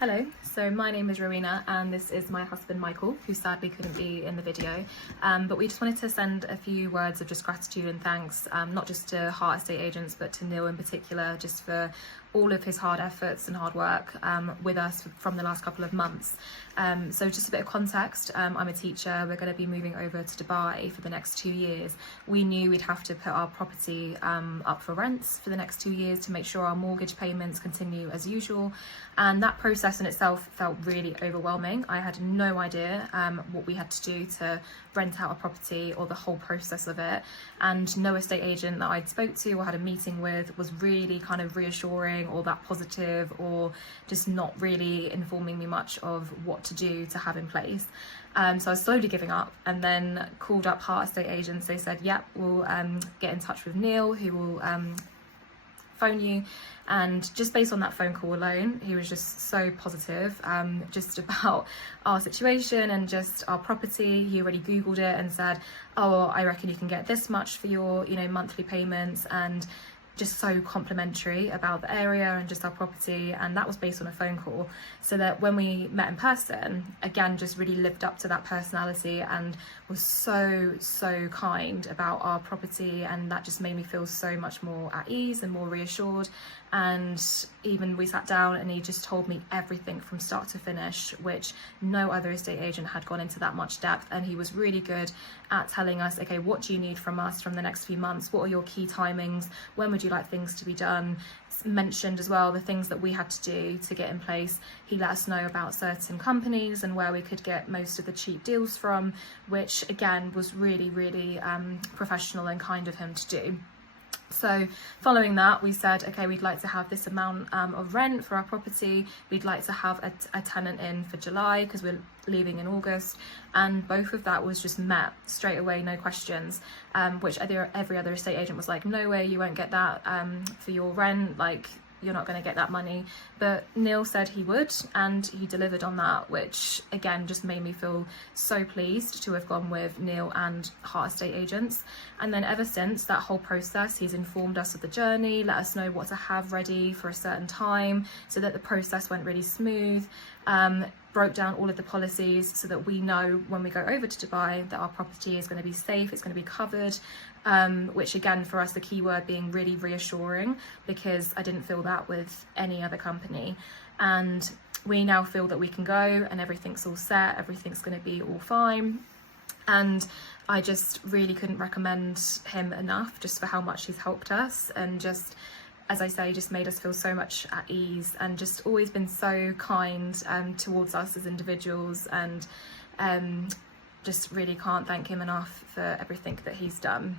Hello, so my name is Rowena and this is my husband Michael, who sadly couldn't be in the video, but we just wanted to send a few words of just gratitude and thanks, not just to Harrow Estate Agents but to Neil in particular, just for all of his hard efforts and hard work with us from the last couple of months. So just a bit of context, I'm a teacher. We're going to be moving over to Dubai for the next 2 years. We knew we'd have to put our property up for rents for the next 2 years to make sure our mortgage payments continue as usual, and that process in itself felt really overwhelming. I had no idea what we had to do to rent out a property or the whole process of it, and no estate agent that I'd spoke to or had a meeting with was really kind of reassuring or that positive, or just not really informing me much of what to do to have in place. So I was slowly giving up, and then called up Harrow Estate Agents. They said, yep, we'll get in touch with Neil, who will phone you. And just based on that phone call alone, he was just so positive, just about our situation and just our property. He already Googled it and said, oh, I reckon you can get this much for your, monthly payments, and just so complimentary about the area and just our property. And that was based on a phone call, so that when we met in person, again, just really lived up to that personality and was so kind about our property, and that just made me feel so much more at ease and more reassured. And even we sat down and he just told me everything from start to finish, which no other estate agent had gone into that much depth. And he was really good at telling us, okay, what do you need from us from the next few months? What are your key timings? When would you like things to be done? Mentioned as well the things that we had to do to get in place. He let us know about certain companies and where we could get most of the cheap deals from, which again was really professional and kind of him to do. So following that, we said, okay, we'd like to have this amount of rent for our property. We'd like to have a tenant in for July because we're leaving in August, and both of that was just met straight away, no questions, which every other estate agent was like, no way, you won't get that for your rent, like you're not going to get that money. But Neil said he would, and he delivered on that, which again just made me feel so pleased to have gone with Neil and Harrow Estate Agents. And then ever since that whole process, he's informed us of the journey, let us know what to have ready for a certain time so that the process went really smooth, broke down all of the policies so that we know when we go over to Dubai that our property is going to be safe, it's going to be covered, which again for us, the key word being really reassuring, because I didn't feel that with any other company. And we now feel that we can go and everything's all set, everything's going to be all fine. And I just really couldn't recommend him enough just for how much he's helped us, and just, as I say, just made us feel so much at ease, and just always been so kind towards us as individuals, and just really can't thank him enough for everything that he's done.